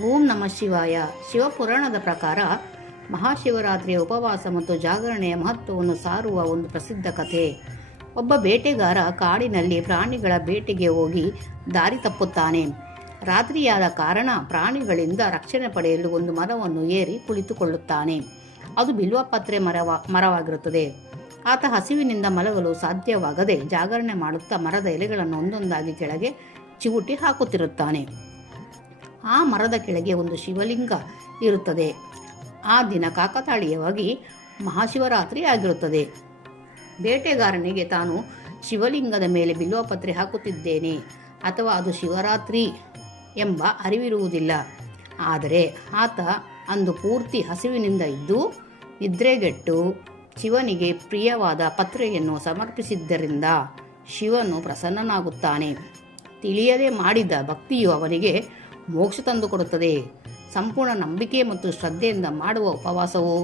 ಓಂ ನಮಃ ಶಿವಾಯ. ಶಿವಪುರಾಣದ ಪ್ರಕಾರ ಮಹಾಶಿವರಾತ್ರಿಯ ಉಪವಾಸ ಮತ್ತು ಜಾಗರಣೆಯ ಮಹತ್ವವನ್ನು ಸಾರುವ ಒಂದು ಪ್ರಸಿದ್ಧ ಕಥೆ. ಒಬ್ಬ ಬೇಟೆಗಾರ ಕಾಡಿನಲ್ಲಿ ಪ್ರಾಣಿಗಳ ಬೇಟೆಗೆ ಹೋಗಿ ದಾರಿ ತಪ್ಪುತ್ತಾನೆ. ರಾತ್ರಿಯಾದ ಕಾರಣ ಪ್ರಾಣಿಗಳಿಂದ ರಕ್ಷಣೆ ಪಡೆಯಲು ಒಂದು ಮರವನ್ನು ಏರಿ ಕುಳಿತುಕೊಳ್ಳುತ್ತಾನೆ. ಅದು ಬಿಲ್ವಪತ್ರೆ ಮರವಾಗಿರುತ್ತದೆ. ಆತ ಹಸಿವಿನಿಂದ ಮಲಗಲು ಸಾಧ್ಯವಾಗದೆ ಜಾಗರಣೆ ಮಾಡುತ್ತಾ ಮರದ ಎಲೆಗಳನ್ನು ಒಂದೊಂದಾಗಿ ಕೆಳಗೆ ಚಿವುಟಿ ಹಾಕುತ್ತಿರುತ್ತಾನೆ. ಆ ಮರದ ಕೆಳಗೆ ಒಂದು ಶಿವಲಿಂಗ ಇರುತ್ತದೆ. ಆ ದಿನ ಕಾಕತಾಳೀಯವಾಗಿ ಮಹಾಶಿವರಾತ್ರಿ ಆಗಿರುತ್ತದೆ. ಬೇಟೆಗಾರನಿಗೆ ತಾನು ಶಿವಲಿಂಗದ ಮೇಲೆ ಬಿಲ್ವಪತ್ರೆ ಹಾಕುತ್ತಿದ್ದೇನೆ ಅಥವಾ ಅದು ಶಿವರಾತ್ರಿ ಎಂಬ ಅರಿವಿರುವುದಿಲ್ಲ. ಆದರೆ ಆತ ಅಂದು ಪೂರ್ತಿ ಹಸಿವಿನಿಂದ ಇದ್ದು ನಿದ್ರೆಗೆಟ್ಟು ಶಿವನಿಗೆ ಪ್ರಿಯವಾದ ಪತ್ರೆಯನ್ನು ಸಮರ್ಪಿಸಿದ್ದರಿಂದ ಶಿವನು ಪ್ರಸನ್ನನಾಗುತ್ತಾನೆ. ತಿಳಿಯದೆ ಮಾಡಿದ ಭಕ್ತಿಯು ಅವನಿಗೆ ಮೋಕ್ಷ ತಂದುಕೊಡುತ್ತದೆ. ಸಂಪೂರ್ಣ ನಂಬಿಕೆ ಮತ್ತು ಶ್ರದ್ಧೆಯಿಂದ ಮಾಡುವ ಉಪವಾಸವು